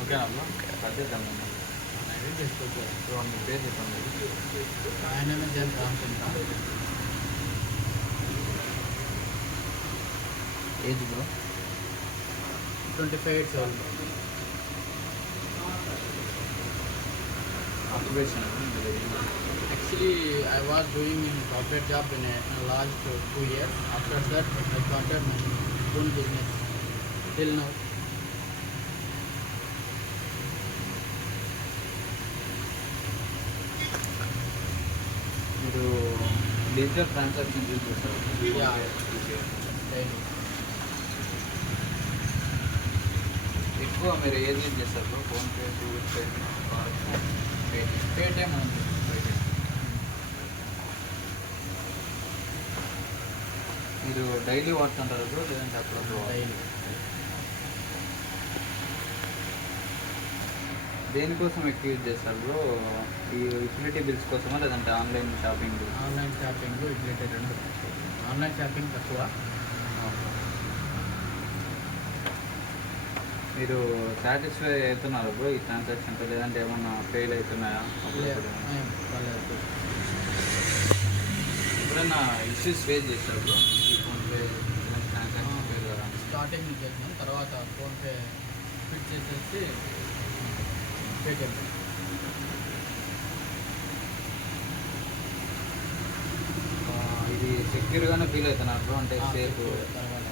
Okay అమ్మా పద్ధతి పేరు చెప్పండి. ఆయన Jan Ramachandra. Age bro 25 years old. Occupation Actually, I was doing in corporate job in a last 2 years. After that, I started my own business till now. మీరు digital transaction use చేస్తారు. Yeah. Daily. ఎక్కువ మీరు ఏది యూజ్ చేస్తారు bro? PhonePe, Google pay, Paytm only. మీరు daily వాడుతుంటారు bro లేదంటే అప్పుడప్పుడు? Daily. దేనికోసం ఎక్కువ యూజ్ చేస్తారు బ్రో? ఈ యూటిలిటీ బిల్స్ కోసమా లేదంటే online shopping? Online shopping related అండి. ఆన్లైన్ షాపింగ్ తక్కువ. మీరు సాటిస్ఫై అవుతున్నారు బ్రో ఈ ట్రాన్సాక్షన్తో లేదంటే ఏమన్నా ఫెయిల్ అవుతున్నాయా? పర్లేదు. ఎప్పుడైనా ఇష్యూస్ ఫేస్ చేస్తారు బ్రో ఈ ఫోన్పే ట్రాన్సాక్షన్ ఫెయిల్ కదా? స్టార్టింగ్ చేసినాం, తర్వాత ఫోన్పే ఫిట్ చేసేసి పేటిఎం. ఇది సెక్యూర్గానే ఫీల్ అవుతున్నారు బ్రో? అంటే సేఫ్ తర్వాత